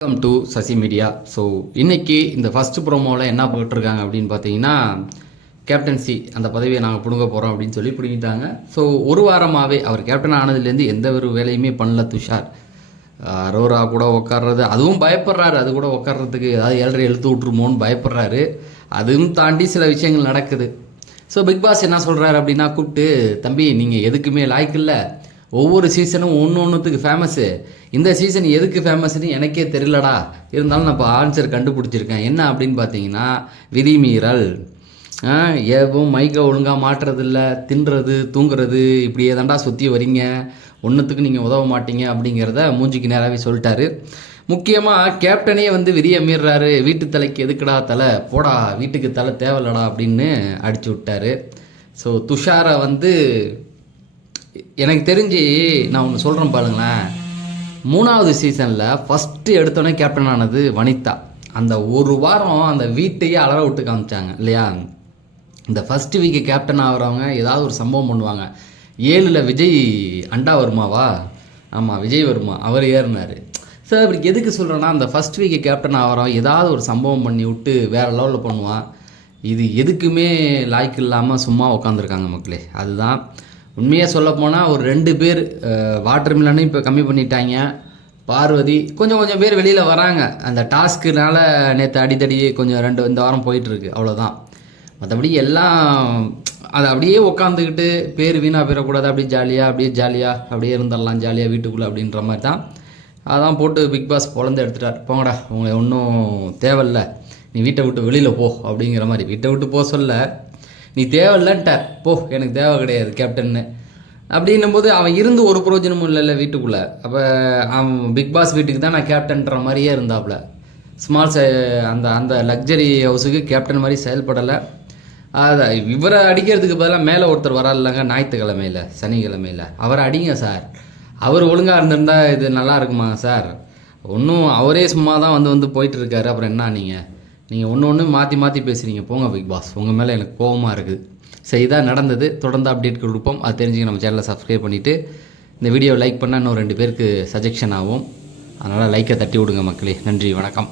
Welcome to Sasi media so இன்னைக்கு இந்த first ப்ரோமோவில் என்ன போட்டிருக்காங்க அப்படின்னு பார்த்தீங்கன்னா கேப்டன்சி அந்த பதவியை நாங்கள் பிடுங்க போகிறோம் அப்படின்னு சொல்லி பிடிங்கிட்டாங்க. ஸோ ஒரு வாரமாகவே அவர் கேப்டன் ஆனதுலேருந்து எந்த ஒரு வேலையுமே பண்ணல துஷார். அரோரா கூட உட்கார்றது அதுவும் பயப்படுறாரு. அது கூட உட்கார்றதுக்கு ஏதாவது ஏழரை எழுத்து விட்ருமோன்னு பயப்படுறாரு. அதுவும் தாண்டி சில விஷயங்கள் நடக்குது. ஸோ பிக் பாஸ் என்ன சொல்கிறாரு அப்படின்னா கூப்பிட்டு தம்பி நீங்கள் எதுக்குமே லாய்க்கு இல்லை ஒவ்வொரு சீசனும் ஒன்று ஒன்றுத்துக்கு ஃபேமஸ்ஸு இந்த சீசன் எதுக்கு ஃபேமஸ்னு எனக்கே தெரியலடா. இருந்தாலும் நான் இப்போ ஆன்சர் கண்டுபிடிச்சிருக்கேன். என்ன அப்படின்னு பார்த்தீங்கன்னா விதிமீறல் ஆ, ஏவும் மைக்கை ஒழுங்காக மாட்டுறதில்ல தின்றது தூங்குறது இப்படியே தாண்டா சுற்றி வரீங்க ஒன்றுத்துக்கு நீங்கள் உதவ மாட்டீங்க அப்படிங்கிறத மூஞ்சிக்கு நேராகவே சொல்லிட்டாரு. முக்கியமாக கேப்டனே வந்து விதியை மீறுறாரு. வீட்டு தலைக்கு எதுக்குடா தலை? போடா வீட்டுக்கு தலை தேவையில்லடா அப்படின்னு அடிச்சு விட்டாரு. ஸோ துஷாரை வந்து எனக்கு தெரிஞ்சு நான் ஒன்று சொல்கிறேன் பாருங்களேன். மூணாவது சீசனில் ஃபஸ்ட்டு எடுத்தோடனே கேப்டன் ஆனது வனிதா. அந்த ஒரு வாரம் அந்த வீட்டையே அலற விட்டு காமிச்சாங்க இல்லையா? இந்த ஃபஸ்ட்டு வீக்கு கேப்டன் ஆகிறவங்க ஏதாவது ஒரு சம்பவம் பண்ணுவாங்க. ஏழில் விஜய் அண்டா வருமாவா? ஆமாம் விஜய் வருமா? அவர் ஏறினார். சார் இப்படி எதுக்கு சொல்கிறேன்னா அந்த ஃபஸ்ட் வீக்கு கேப்டன் ஆகிறோம் ஏதாவது ஒரு சம்பவம் பண்ணி விட்டு வேறு லெவலில் பண்ணுவான். இது எதுக்குமே லாய்க்கு இல்லாமல் சும்மா உட்காந்துருக்காங்க மக்களே. அதுதான் உண்மையாக சொல்லப்போனால் ஒரு ரெண்டு பேர் வாட்டர் மில்லனும் இப்போ கம்மி பண்ணிட்டாங்க. பார்வதி கொஞ்சம் கொஞ்சம் பேர் வெளியில் வராங்க. அந்த டாஸ்க்குனால நேற்று அடித்தடி கொஞ்சம் ரெண்டு இந்த வாரம் போயிட்டுருக்கு. அவ்வளோதான் மற்றபடி எல்லாம் அதை அப்படியே உட்காந்துக்கிட்டு பேர் வீணாக போயிடக்கூடாது. அப்படியே ஜாலியாக அப்படியே ஜாலியாக அப்படியே இருந்துடலாம் ஜாலியாக வீட்டுக்குள்ளே அப்படின்ற மாதிரி தான். அதான் போட்டு பிக் பாஸ் பொழந்து எடுத்துட்டார். போங்கடா உங்களை ஒன்றும் தேவையில்ல. நீ வீட்டை விட்டு வெளியில் போ அப்படிங்கிற மாதிரி. வீட்டை விட்டு போக சொல்ல. நீ தேவையில்லன்ட்ட. போ எனக்கு தேவை கிடையாது கேப்டன்னு. அப்படின்னும் போது அவன் இருந்து ஒரு பிரயோஜனமும் இல்லைல்ல வீட்டுக்குள்ளே. அப்போ அவன் பிக் பாஸ் வீட்டுக்கு தான் நான் கேப்டன்ற மாதிரியே இருந்தாப்புல. ஸ்மால் அந்த அந்த லக்ஸரி ஹவுஸுக்கு கேப்டன் மாதிரி செயல்படலை. அதை இவரை அடிக்கிறதுக்கு பதிலாக மேலே ஒருத்தர் வராருலங்க ஞாயிற்றுக்கிழமையில் சனிக்கிழமையில். அவரை அடிங்க சார். அவர் ஒழுங்காக இருந்திருந்தால் இது நல்லா இருக்குமா சார்? ஒன்றும் அவரே சும்மா தான் வந்து வந்து போயிட்டுருக்காரு அப்புறம் என்ன நீங்கள் நீங்கள் ஒன்று ஒன்று மாற்றி மாற்றி பேசுகிறீங்க போங்க பிக் பாஸ் உங்கள் மேலே எனக்கு கோபமாக இருக்குது. சரி இதான் நடந்தது. தொடர்ந்து அப்டேட் கொடுப்போம். அது தெரிஞ்சுக்க நம்ம சேனலை சப்ஸ்கிரைப் பண்ணிவிட்டு இந்த வீடியோவை லைக் பண்ணால் இன்னும் ரெண்டு பேருக்கு சஜெக்ஷன் ஆகும். அதனால் லைக்கை தட்டி விடுங்க மக்களே. நன்றி வணக்கம்.